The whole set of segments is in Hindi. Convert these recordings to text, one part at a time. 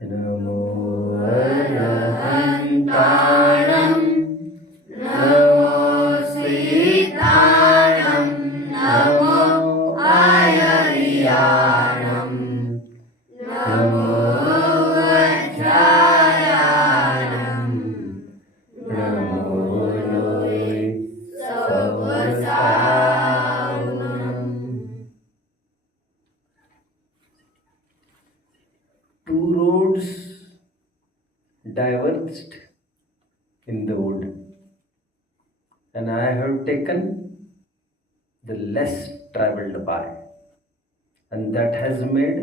NaMo अरहन्ताणं NaMo सीताणं NaMo आयर्याणं NaMo वज्रायाणं NaMo Loy सवसावनं. Two roads diverged in the wood, and I have taken the less traveled by, and that has made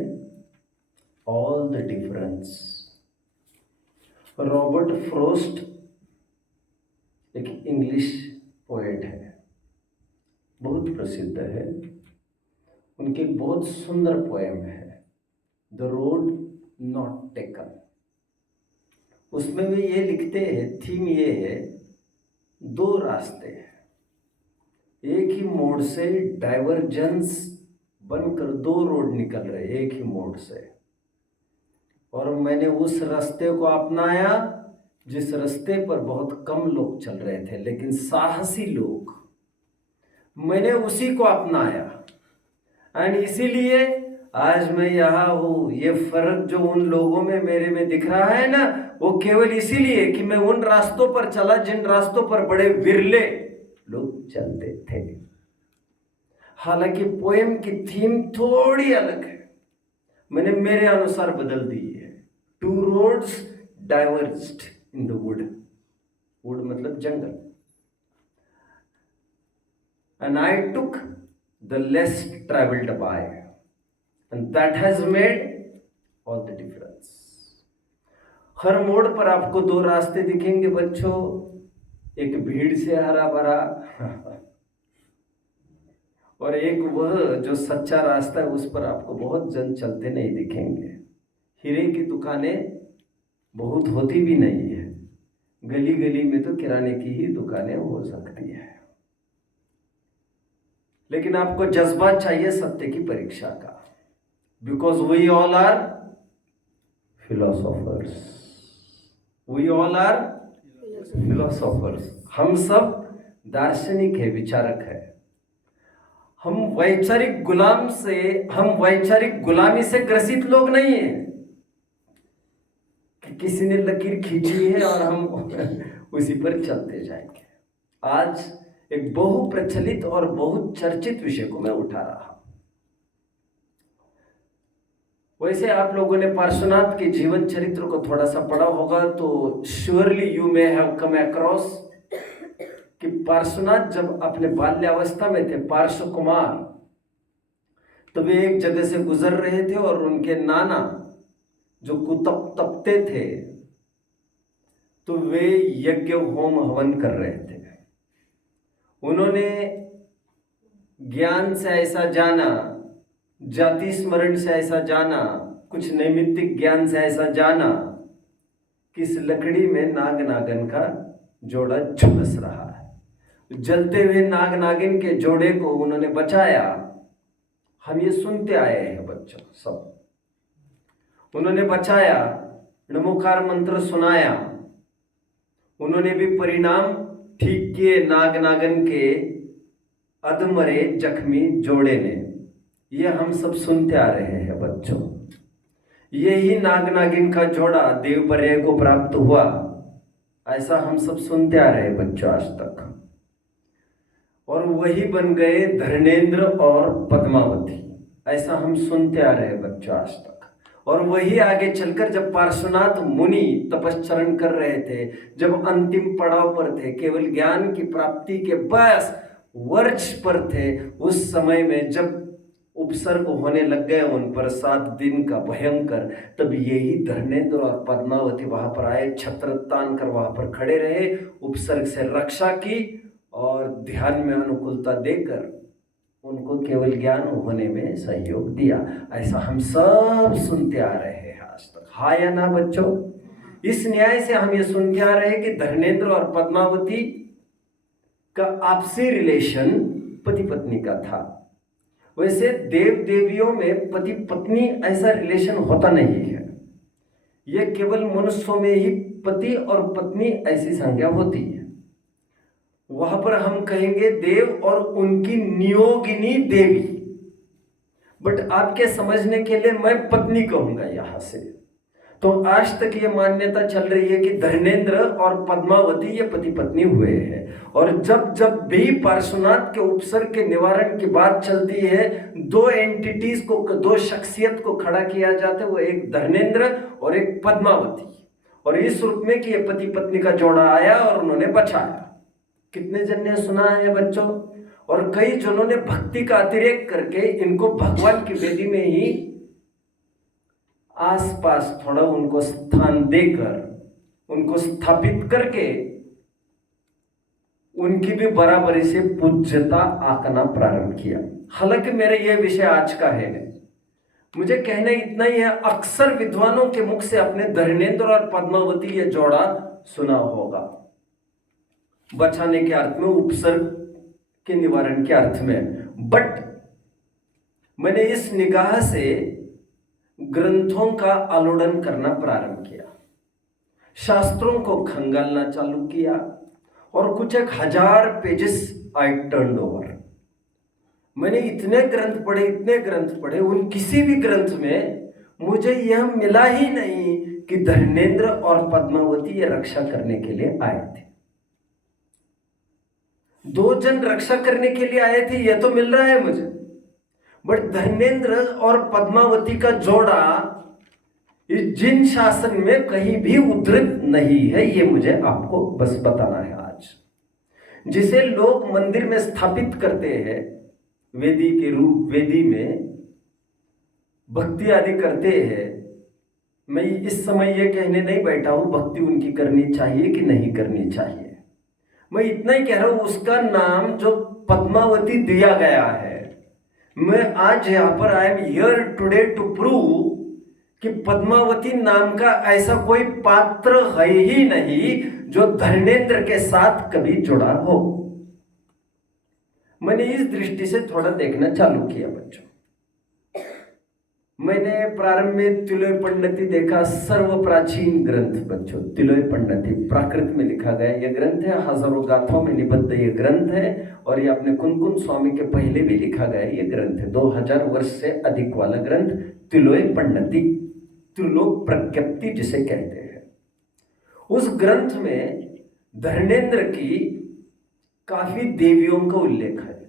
all the difference. Robert frost एक इंग्लिश पोएट है, बहुत प्रसिद्ध है. उनकी एक बहुत सुंदर पोएम है, द रोड नॉट टेकन. उसमें वे ये लिखते हैं, थीम ये है, दो रास्ते हैं, एक ही मोड़ से डाइवर्जेंस बनकर दो रोड निकल रहे एक ही मोड़ से, और मैंने उस रास्ते को अपनाया जिस रास्ते पर बहुत कम लोग चल रहे थे, लेकिन साहसी लोग. मैंने उसी को अपनाया, एंड इसीलिए आज मैं यहाँ हूँ. ये फर्क जो उन लोगों में मेरे में दिख रहा है ना, वो केवल इसीलिए कि मैं उन रास्तों पर चला जिन रास्तों पर बड़े विरले लोग चलते थे. हालांकि पोएम की थीम थोड़ी अलग है, मैंने मेरे अनुसार बदल दी है. Two roads diverged in the wood. Wood मतलब जंगल. And I took the less travelled by, and that has made all the difference. हर मोड़ पर आपको दो रास्ते दिखेंगे बच्चों, एक भीड़ से हरा भरा और एक वह जो सच्चा रास्ता है, उस पर आपको बहुत जन चलते नहीं दिखेंगे. हीरे की दुकानें बहुत होती भी नहीं है, गली गली में तो किराने की ही दुकानें हो सकती है. लेकिन आपको जज्बा चाहिए सत्य की परीक्षा का, because we all are philosophers. We all are philosophers. हम सब दार्शनिक है, विचारक है. हम वैचारिक गुलामी से ग्रसित लोग नहीं हैं कि किसी ने लकीर खींची है और हम उसी पर चलते जाएंगे. आज एक बहु प्रचलित और बहुत चर्चित विषय को मैं उठा रहा हूं. वैसे आप लोगों ने पार्श्वनाथ के जीवन चरित्र को थोड़ा सा पढ़ा होगा, तो surely you may have come across कि पार्श्वनाथ जब अपने बाल्यावस्था में थे, पार्श्व कुमार, तो वे एक जगह से गुजर रहे थे और उनके नाना जो कुतप तपते थे, तो वे यज्ञ होम हवन कर रहे थे. उन्होंने ज्ञान से ऐसा जाना, जाति स्मरण से ऐसा जाना, कुछ नैमित्तिक ज्ञान से ऐसा जाना कि इस लकड़ी में नाग नागिन का जोड़ा झुलस रहा है. जलते हुए नाग नागिन के जोड़े को उन्होंने बचाया. हम ये सुनते आए हैं बच्चों सब. उन्होंने बचाया, नमोकार मंत्र सुनाया, उन्होंने भी परिणाम ठीक किए नाग नागिन के अधमरे जख्मी जोड़े ने. ये हम सब सुनते आ रहे हैं बच्चों. यही नाग नागिन का जोड़ा देवपर्य को प्राप्त हुआ, ऐसा हम सब सुनते आ रहे हैं बच्चों आज तक. और वही बन गए धर्मेंद्र और पद्मावती, ऐसा हम सुनते आ रहे हैं बच्चों आज तक. और वही आगे चलकर जब पार्श्वनाथ मुनि तपश्चरण कर रहे थे, जब अंतिम पड़ाव पर थे, केवल ज्ञान की प्राप्ति के बस वर्ष पर थे, उस समय में जब उपसर्ग होने लग गए उन पर 7 दिन का भयंकर, तब यही धर्मेंद्र और पद्मावती वहां पर आए, छत्र तान कर वहां पर खड़े रहे, उपसर्ग से रक्षा की और ध्यान में अनुकूलता देकर उनको केवल ज्ञान होने में सहयोग दिया. ऐसा हम सब सुनते आ रहे हैं आज तक. हाँ या ना बच्चों? इस न्याय से हम ये सुनते आ रहे हैं कि धर्मेंद्र और पद्मावती का आपसी रिलेशन पति पत्नी का था. वैसे देव देवियों में पति पत्नी ऐसा रिलेशन होता नहीं है. ये केवल मनुष्यों में ही पति और पत्नी ऐसी संज्ञा होती है। वहां पर हम कहेंगे देव और उनकी नियोगिनी देवी, बट आपके समझने के लिए मैं पत्नी कहूंगा यहां से। तो आज तक ये मान्यता चल रही है कि धर्मेंद्र और पद्मावती ये पति पत्नी हुए हैं, और जब जब भी पार्श्वनाथ के उपसर्ग के निवारण की बात चलती है, दो एंटिटीज को, दो शख्सियत को खड़ा किया जाता है, वो एक धर्मेंद्र और एक पद्मावती, और इस रूप में कि ये पति पत्नी का जोड़ा आया और उन्होंने बचाया। कितने जन ने सुना है बच्चों? और कई जनों ने भक्ति का अतिरेक करके इनको भगवान की वेदी में ही आसपास थोड़ा उनको स्थान देकर, उनको स्थापित करके उनकी भी बराबरी से पूज्यता आंकना प्रारंभ किया। हालांकि मेरा यह विषय आज का है नहीं, मुझे कहना इतना ही है, अक्सर विद्वानों के मुख से अपने धर्मेंद्र और पद्मावती ये जोड़ा सुना होगा, बचाने के अर्थ में, उपसर्ग के निवारण के अर्थ में। बट मैंने इस निगाह से ग्रंथों का आलोड़न करना प्रारंभ किया, शास्त्रों को खंगालना चालू किया, और कुछ 1000 पेजेस आई टर्न ओवर। मैंने इतने ग्रंथ पढ़े, उन किसी भी ग्रंथ में मुझे यह मिला ही नहीं कि धर्मेंद्र और पद्मावती ये रक्षा करने के लिए आए थे। 2 जन रक्षा करने के लिए आए थे यह तो मिल रहा है मुझे, बट धर्मेंद्र और पद्मावती का जोड़ा इस जिन शासन में कहीं भी उद्धृत नहीं है, ये मुझे आपको बस बताना है आज। जिसे लोग मंदिर में स्थापित करते हैं, वेदी के रूप, वेदी में भक्ति आदि करते हैं, मैं इस समय ये कहने नहीं बैठा हूं भक्ति उनकी करनी चाहिए कि नहीं करनी चाहिए। मैं इतना ही कह रहा हूं, उसका नाम जो पद्मावती दिया गया है, मैं आज यहां पर I am here today to prove कि पद्मावती नाम का ऐसा कोई पात्र है ही नहीं जो धर्मेंद्र के साथ कभी जुड़ा हो। मैंने इस दृष्टि से थोड़ा देखना चालू किया बच्चों। मैंने प्रारंभ में तिलोय पंडिती देखा, सर्व प्राचीन ग्रंथ बच्चों, तिलोय पंडिती प्राकृत में लिखा गया यह ग्रंथ है, हजारों गाथाओं में निबद्ध यह ग्रंथ है, और ये अपने कुनकुन स्वामी के पहले भी लिखा गया यह ग्रंथ है। 2000 वर्ष से अधिक वाला ग्रंथ तिलोय पंडिती, त्रिलोक प्रज्ञप्ति जिसे कहते हैं। उस ग्रंथ में धर्मेंद्र की काफी देवियों का उल्लेख है,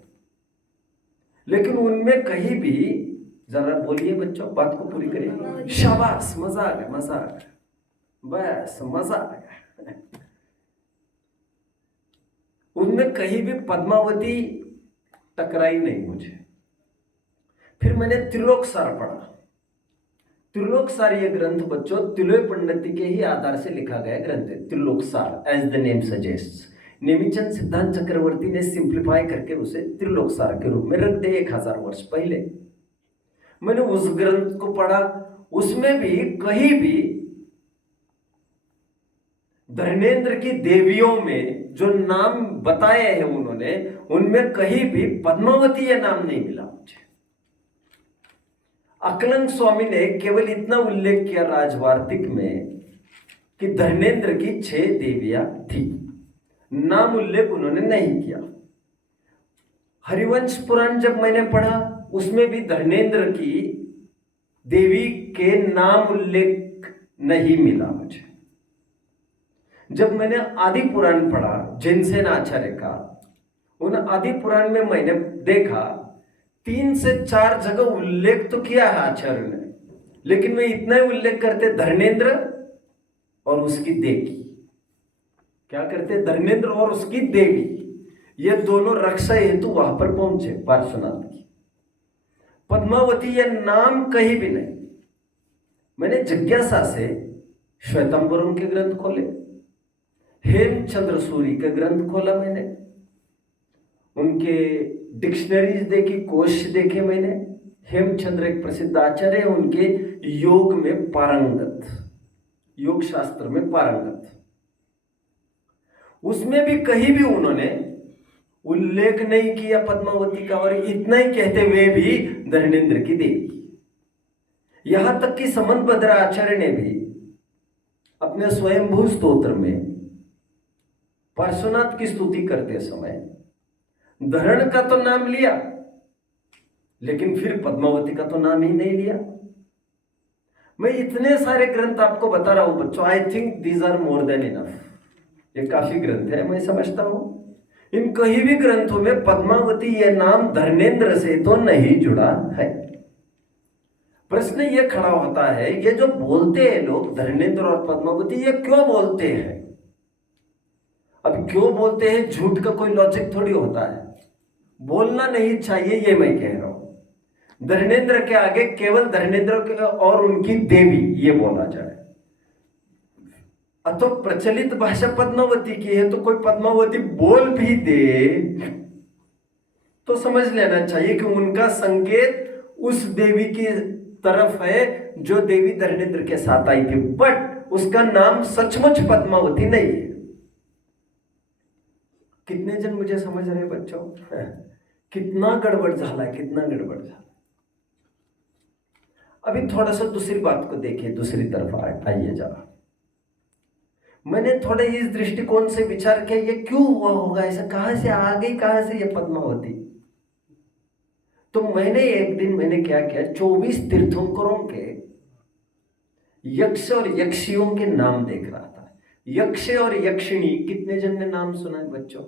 लेकिन उनमें कहीं भी, जरा बोलिए बच्चों, बात को पूरी करिए, शाबाश, मजा आ गया, मजा आ गया, बस मजा आ गया। उनमें कहीं भी पद्मावती टकराई नहीं मुझे। फिर मैंने त्रिलोक सार पढ़ा। त्रिलोक सार ये ग्रंथ बच्चों तिलोय पंडिती के ही आधार से लिखा गया ग्रंथ है, Trilok Sar, as the name suggest. Nemichand Siddhant Chakravarti ने सिंप्लीफाई करके उसे त्रिलोक सार के रूप में रख दिया 1000 वर्ष पहले। मैंने उस ग्रंथ को पढ़ा, उसमें भी कहीं भी धर्मेंद्र की देवियों में जो नाम बताए हैं उन्होंने, उनमें कहीं भी पद्मावती यह नाम नहीं मिला मुझे। अकलंग स्वामी ने केवल इतना उल्लेख किया राजवार्तिक में कि धर्मेंद्र की 6 देवियां थी, नाम उल्लेख उन्होंने नहीं किया। हरिवंश पुराण जब मैंने पढ़ा, उसमें भी धर्मेंद्र की देवी के नाम उल्लेख नहीं मिला मुझे। जब मैंने आदि पुराण पढ़ा जैनसेन आचार्य का, उन आदि पुराण में मैंने देखा 3 से 4 जगह उल्लेख तो किया है आचार्य ने, लेकिन वे इतना ही उल्लेख करते धर्मेंद्र और उसकी देवी। क्या करते? धर्मेंद्र और उसकी देवी, ये दोनों रक्षा हेतु वहां पर पहुंचे पार्श्वनाथ की। पद्मावती यह नाम कहीं भी नहीं। मैंने जिज्ञासा से श्वेतांबरम के ग्रंथ खोले, हेमचंद्र सूरी के ग्रंथ खोला, मैंने उनके डिक्शनरीज देखी, कोश देखे मैंने। हेमचंद्र एक प्रसिद्ध आचार्य है, उनके योग में पारंगत, योग शास्त्र में पारंगत, उसमें भी कहीं भी उन्होंने उल्लेख नहीं किया पद्मावती का, और इतना ही कहते हुए भी धर्मेंद्र की देवी। यहां तक कि समंत भद्र आचार्य ने भी अपने स्वयंभू स्तोत्र में पार्श्वनाथ की स्तुति करते समय धरण का तो नाम लिया, लेकिन फिर पद्मावती का तो नाम ही नहीं लिया। मैं इतने सारे ग्रंथ आपको बता रहा हूं बच्चों, I think these are more than enough. ये काफी ग्रंथ है, मैं समझता हूं। इन कहीं भी ग्रंथों में पद्मावती यह नाम धर्मेंद्र से तो नहीं जुड़ा है। प्रश्न ये खड़ा होता है, ये जो बोलते हैं लोग धर्मेंद्र और पद्मावती, ये क्यों बोलते हैं? अब क्यों बोलते हैं, झूठ का कोई लॉजिक थोड़ी होता है। बोलना नहीं चाहिए, ये मैं कह रहा हूं। धर्मेंद्र के आगे केवल धर्मेंद्र और उनकी देवी ये बोला जाए। अतो प्रचलित भाषा पद्मावती की है, तो कोई पद्मावती बोल भी दे तो समझ लेना चाहिए कि उनका संकेत उस देवी की तरफ है जो देवी धर्मेंद्र के साथ आई थी, बट उसका नाम सचमुच पद्मावती नहीं है। कितने जन मुझे समझ रहे बच्चों? कितना गड़बड़ झाला, कितना गड़बड़ झाला। अभी थोड़ा सा दूसरी बात को देखिए, दूसरी तरफ आइए जरा। मैंने थोड़ा इस दृष्टिकोण से विचार किया, ये क्यों हुआ होगा ऐसा, कहां से आ गई, कहां से ये पद्मावती? तो मैंने एक दिन क्या किया, 24 तीर्थंकरों के यक्ष और यक्षियों के नाम देख रहा था। यक्ष और यक्षिणी, कितने जन ने नाम सुना है बच्चों?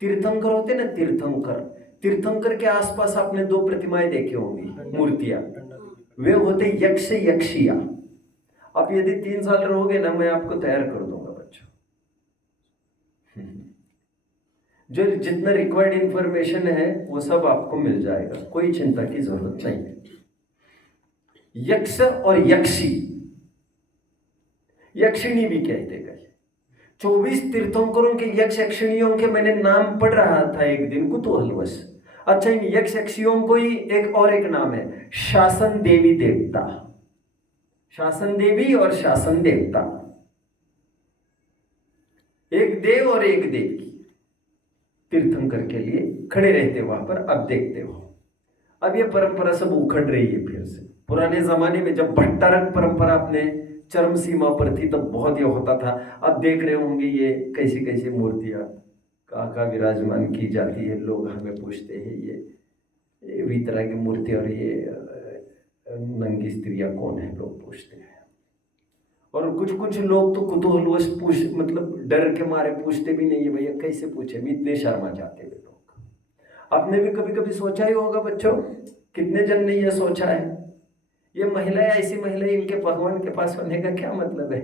तीर्थंकर होते ना, तीर्थंकर। तीर्थंकर के आसपास आपने 2 प्रतिमाएं देखी होंगी, मूर्तियां, वे होते यक्ष यक्षिया। आप यदि 3 साल रहोगे ना, मैं आपको तैयार कर दूंगा बच्चों। जो जितना रिक्वायर्ड इंफॉर्मेशन है वो सब आपको मिल जाएगा, कोई चिंता की जरूरत नहीं है। यक्ष और यक्षी, यक्षिणी भी कहते गए। 24 तीर्थंकरों के यक्ष यक्षिणियों के मैंने नाम पढ़ रहा था एक दिन कुतूहलवश। अच्छा, इन यक्ष यक्षियों को ही एक नाम है, शासन देवी देवता। शासन देवी और शासन देवता, एक देव और एक देवी तीर्थंकर के लिए खड़े रहते वहां पर। अब देखते हो, अब ये परंपरा सब उखड़ रही है फिर से। पुराने जमाने में जब भट्टारक परंपरा अपने चरम सीमा पर थी तब बहुत ये होता था। अब देख रहे होंगे ये कैसी कैसी मूर्तियां कहाँ विराजमान की जाती है। लोग हमें पूछते हैं ये भी तरह की मूर्ति और ये नंगी स्त्रियां कौन है, लोग पूछते हैं। और कुछ लोग तो कुतूहलवश मतलब डर के मारे पूछते भी नहीं है, भैया कैसे पूछे, भी इतने शर्मा जाते हैं लोग। आपने भी कभी कभी सोचा ही होगा बच्चों, कितने जन ने ये सोचा है, ये महिलाएं, ऐसी महिलाएं, इनके भगवान के पास होने का क्या मतलब है,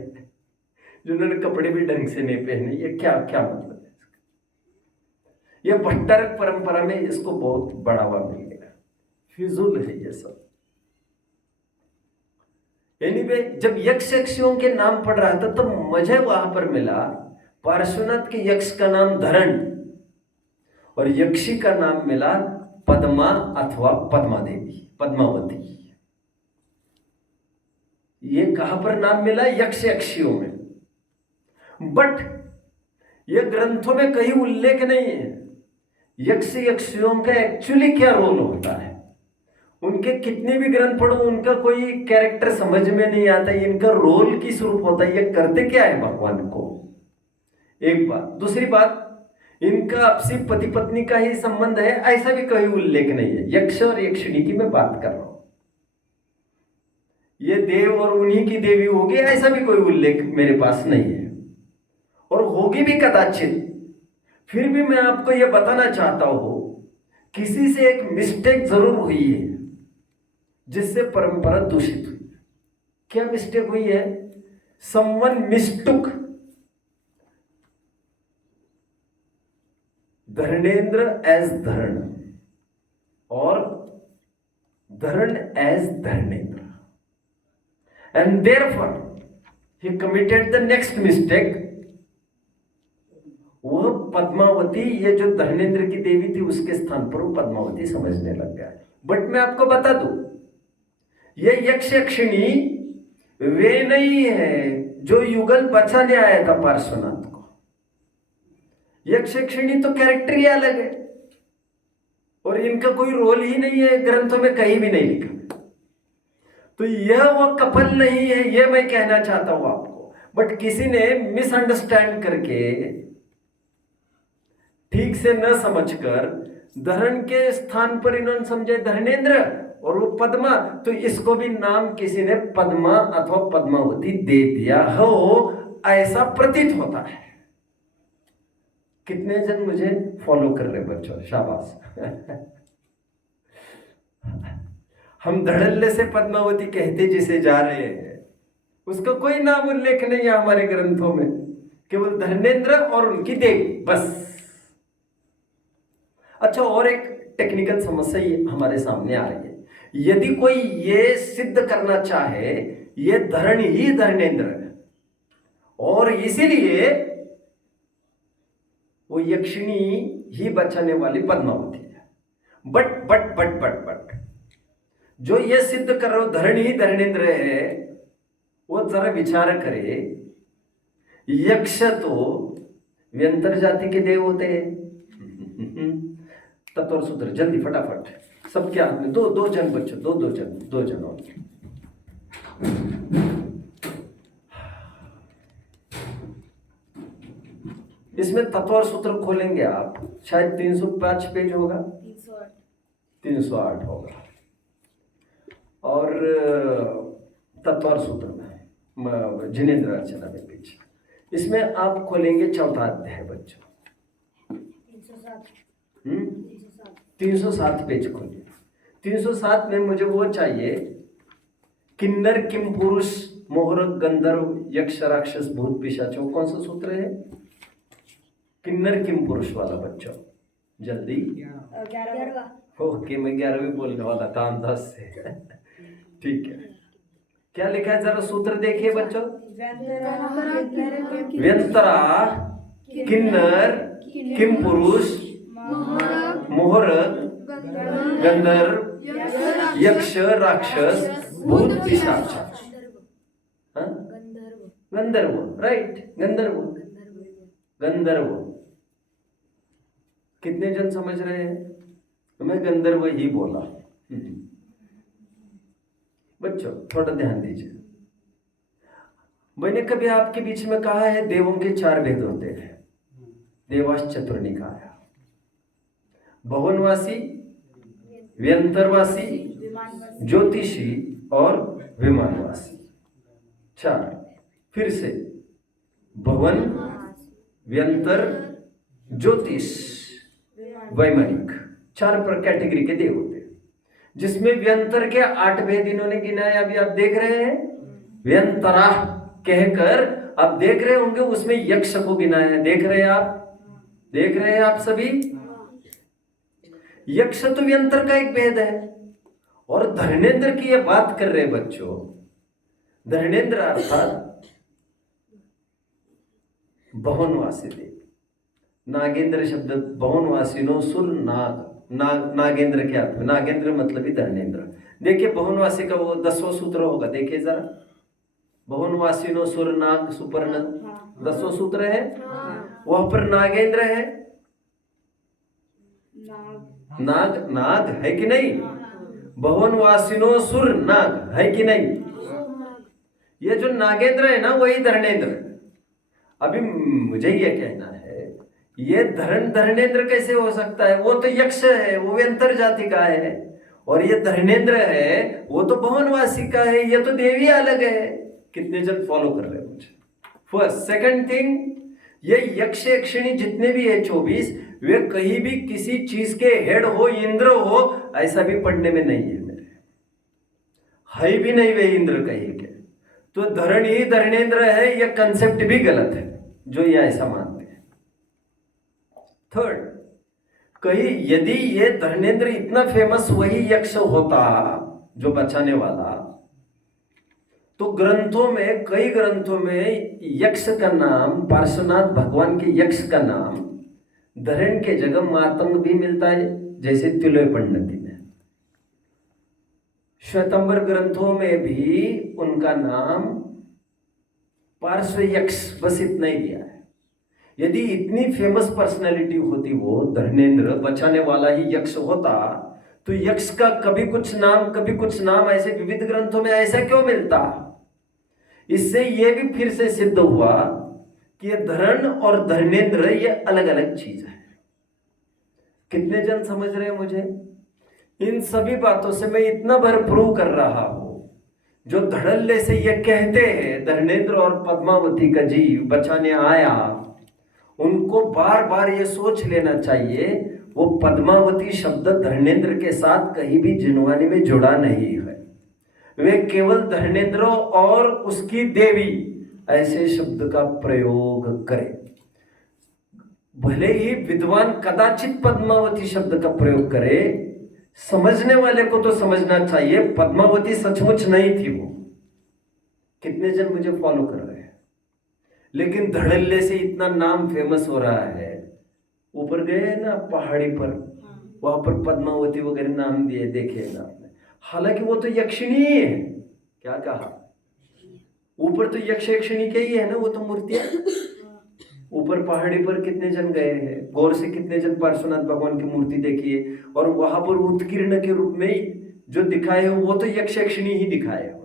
जिन्होंने कपड़े भी ढंग से नहीं पहने, ये क्या मतलब है? ये भट्टारक परंपरा में इसको बहुत बढ़ावा मिल गया, फिजूल है ये सब। एनीवे, जब यक्ष यक्षियों के नाम पढ़ रहा था तो मुझे वहां पर मिला पार्श्वनाथ के यक्ष का नाम धरण और यक्षी का नाम मिला पद्मा अथवा पद्मा देवी, पद्मावती। ये कहां पर नाम मिला? यक्ष यक्षियों में। बट ये ग्रंथों में कहीं उल्लेख नहीं है यक्ष यक्षियों का एक्चुअली क्या रोल होता है। उनके कितने भी ग्रंथ पढ़ो, उनका कोई कैरेक्टर समझ में नहीं आता, इनका रोल किस रूप होता है, ये करते क्या है भगवान को। एक बात। दूसरी बात, इनका आपसी पति पत्नी का ही संबंध है, ऐसा भी कहीं उल्लेख नहीं है। यक्ष और यक्षिणी की मैं बात कर रहा हूं, ये देव और उन्हीं की देवी होगी, ऐसा भी कोई उल्लेख मेरे पास नहीं है, और होगी भी कदाचित। फिर भी मैं आपको यह बताना चाहता हूं, किसी से एक मिस्टेक जरूर हुई है जिससे परंपरा दूषित हुई। क्या मिस्टेक हुई है? Someone mistook Dharmendra as Dharan और Dharan as Dharmendra, and therefore he committed the next mistake. वह पद्मावती, ये जो धर्मेंद्र की देवी थी उसके स्थान पर वो पद्मावती समझने लग गया। बट मैं आपको बता दूं, ये यक्ष यक्षिणी वे नहीं है जो युगल बचाने आया था पार्श्वनाथ को। यक्ष यक्षिणी तो कैरेक्टर ही अलग है और इनका कोई रोल ही नहीं है, ग्रंथों में कहीं भी नहीं लिखा। तो यह वो कपल नहीं है, यह मैं कहना चाहता हूं आपको। बट किसी ने मिसअंडरस्टैंड करके, ठीक से न समझकर धरण के स्थान पर इन्होंने समझे धरणेन्द्र और वो पद्मा, तो इसको भी नाम किसी ने पद्मा अथवा पद्मावती दे दिया हो, ऐसा प्रतीत होता है। कितने जन मुझे फॉलो कर रहे बच्चों, शाबाश। हम धड़ल्ले से पद्मावती कहते जिसे जा रहे हैं, उसका कोई नाम उल्लेख नहीं है हमारे ग्रंथों में, केवल धर्मेंद्र और उनकी देवी, बस। अच्छा, और एक टेक्निकल समस्या ये हमारे सामने आ रही है। यदि कोई ये सिद्ध करना चाहे ये धरण ही धर्मेंद्र है और इसीलिए वो यक्षिणी ही बचाने वाली पद्मावती है, बट जो ये सिद्ध कर रहे हो धरण ही धर्मेंद्र है, वो जरा विचार करे, यक्ष तो व्यंतर जाति के देव होते हैं। तत्व और सूत्र जल्दी फटाफट, सबके हाथ में दो जन बच्चों, दो जन और। इसमें तत्व और सूत्र खोलेंगे आप, शायद 305 पेज होगा, 308 होगा। और तत्व और सूत्र में जिनेन्द्र अर्चना में पेज, इसमें आप खोलेंगे चौथा अध्याय बच्चों, 307 पेज खोलिए। 307 में मुझे वो चाहिए, किन्नर किम पुरुष मोहर गंधर्व यक्ष राक्षस भूत पिशाचों, कौन सा सूत्र है? किन्नर किम पुरुष वाला बच्चों, जल्दी। 11वां। ओके, मैं 11वीं बोलने वाला था अंदाज से। ठीक है, क्या लिखा है जरा सूत्र देखिए बच्चों। व्यंतरा किन्नर किम पुरुष मोहर गंधर्व यक्ष राक्षस भूत पिशाच। गंधर्व, राइट, गंधर्व। कितने जन समझ रहे हैं? मैं गंधर्व ही बोला। बच्चों थोड़ा ध्यान दीजिए, मैंने कभी आपके बीच में कहा है देवों के 4 भेद होते हैं, देवाश चतुर्निकाय, भवनवासी, व्यंतरवासी, ज्योतिषी और विमानवासी। 4, फिर से भवन, व्यंतर, ज्योतिष, वैमानिक, 4 पर कैटेगरी के देव होते हैं, जिसमें व्यंतर के 8 भेद इन्होंने गिनाए। अभी आप देख रहे हैं, व्यंतरा कहकर आप देख रहे होंगे, उसमें यक्ष को गिनाया है। देख रहे हैं आप सभी? यक्ष तो व्यंतर का एक भेद है। और धर्मेंद्र की ये बात कर रहे हैं बच्चों, धर्मेंद्र अर्थात बहुनवासी देव। नागेंद्र शब्द बहुनवासिनो सुर नागेंद्र के अर्थ में, नागेंद्र मतलब ही धर्मेंद्र। देखिए बहुनवासी का वो 10वां सूत्र होगा, देखिए जरा, बहुनवासिनो सुर नाग सुपर्ण, 10वां सूत्र है। वहां पर नागेंद्र है, नाग है कि नहीं? बहुनवासिनो सुर नाग है कि नहीं? ये जो नागेंद्र है ना, वही धर्मेंद्र। अभी मुझे ये कहना है, ये धर्मेंद्र कैसे हो सकता है? वो तो यक्ष है, वो व्यंतर जाति का है, और ये धर्मेंद्र है, वो तो बहुनवासी का है, ये तो देवी अलग है। कितने जन फॉलो कर रहे हैं मुझे? फर्स्ट, सेकंड थिंग, ये यक्ष यक्षिणी जितने भी है 24, वे कहीं भी किसी चीज के हेड हो, इंद्र हो, ऐसा भी पढ़ने में नहीं है मेरे, है भी नहीं वे इंद्र कहीं के। तो धरण ही धर्मेंद्र है, यह कंसेप्ट भी गलत है जो ये ऐसा मानते हैं। थर्ड, कहीं यदि ये धर्मेंद्र इतना फेमस वही यक्ष होता जो बचाने वाला, तो ग्रंथों में, कई ग्रंथों में यक्ष का नाम, पार्श्वनाथ भगवान के यक्ष का नाम धरण के जगह मातंग भी मिलता है, जैसे तिलोय पंडिती में। श्वेतंबर ग्रंथों में भी उनका नाम पार्श्व यक्ष, बस इतना ही दिया है। यदि इतनी फेमस पर्सनालिटी होती वो धर्मेंद्र, बचाने वाला ही यक्ष होता, तो यक्ष का कभी कुछ नाम ऐसे विविध ग्रंथों में ऐसा क्यों मिलता? इससे ये भी फिर से सिद्ध हुआ कि ये धरण और धर्मेंद्र ये अलग अलग चीज है। कितने जन समझ रहे हैं मुझे? इन सभी बातों से मैं इतना भरपूर कर रहा हूं, जो धड़ल्ले से ये कहते हैं धर्मेंद्र और पद्मावती का जीव बचाने आया, उनको बार बार ये सोच लेना चाहिए वो पद्मावती शब्द धर्मेंद्र के साथ कहीं भी जिनवानी में जुड़ा नहीं है। वे केवल धर्मेंद्र और उसकी देवी ऐसे शब्द का प्रयोग करें। भले ही विद्वान कदाचित पद्मावती शब्द का प्रयोग करे, समझने वाले को तो समझना चाहिए पद्मावती सचमुच नहीं थी वो। कितने जन मुझे फॉलो कर रहे हैं? लेकिन धड़ल्ले से इतना नाम फेमस हो रहा है। ऊपर गए ना पहाड़ी पर, वहां पर पद्मावती वगैरह नाम दिए, देखिएगा आपने। हालांकि वो तो यक्षिणी है। क्या कहा? ऊपर तो यक्ष यक्षिणी के ही है ना, वो तो मूर्तियां। ऊपर पहाड़ी पर कितने जन गए हैं? गौर से कितने जन पार्श्वनाथ भगवान की मूर्ति देखिए, और वहां पर उत्कीर्ण के रूप में जो दिखाए हो वो तो यक्ष यक्षिणी ही दिखाए हो।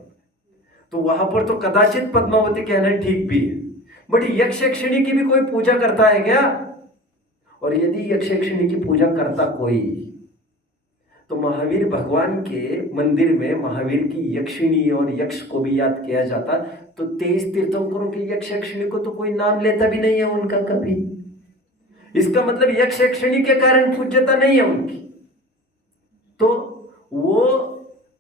तो वहां पर तो कदाचित पद्मावती कहना ठीक भी है, बट यक्ष यक्षिणी की भी कोई पूजा करता है क्या? और यदि यक्ष यक्षिणी की पूजा करता कोई, तो महावीर भगवान के मंदिर में महावीर की यक्षिणी और यक्ष को भी याद किया जाता, तो 23 तीर्थंकरों की यक्ष यक्षिणी को तो कोई नाम लेता भी नहीं है उनका कभी। इसका मतलब यक्ष यक्षिणी के कारण पूज्यता नहीं है उनकी, तो वो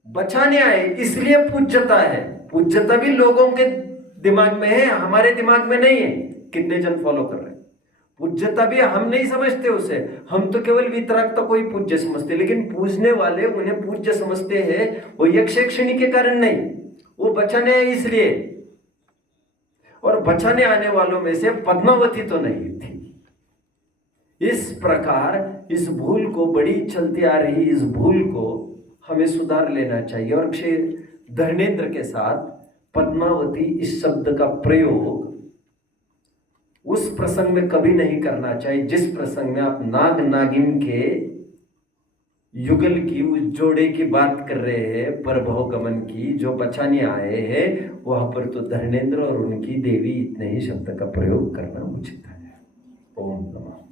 बचाने आए इसलिए पूज्यता है। पूज्यता भी लोगों के दिमाग में है, हमारे दिमाग में नहीं है। कितने जन फॉलो कर रहे हैं? पूज्यता भी हम नहीं समझते उसे, हम तो केवल वितरागता को ही पूज्य समझते, लेकिन पूजने वाले उन्हें पूज्य समझते हैं वो यक्ष यक्षिणी के कारण नहीं, वो बचाने आए इसलिए। और बचाने आने वालों में से पद्मावती तो नहीं थी। इस प्रकार इस भूल को, बड़ी चलती आ रही इस भूल को हमें सुधार लेना चाहिए, और धर्मेंद्र के साथ पद्मावती इस शब्द का प्रयोग उस प्रसंग में कभी नहीं करना चाहिए जिस प्रसंग में आप नाग नागिन के युगल की, उस जोड़े की बात कर रहे हैं, परभव गमन की, जो बचाने आए हैं। वहां पर तो धर्मेंद्र और उनकी देवी इतने ही शब्द का प्रयोग करना उचित है। ओम नमः।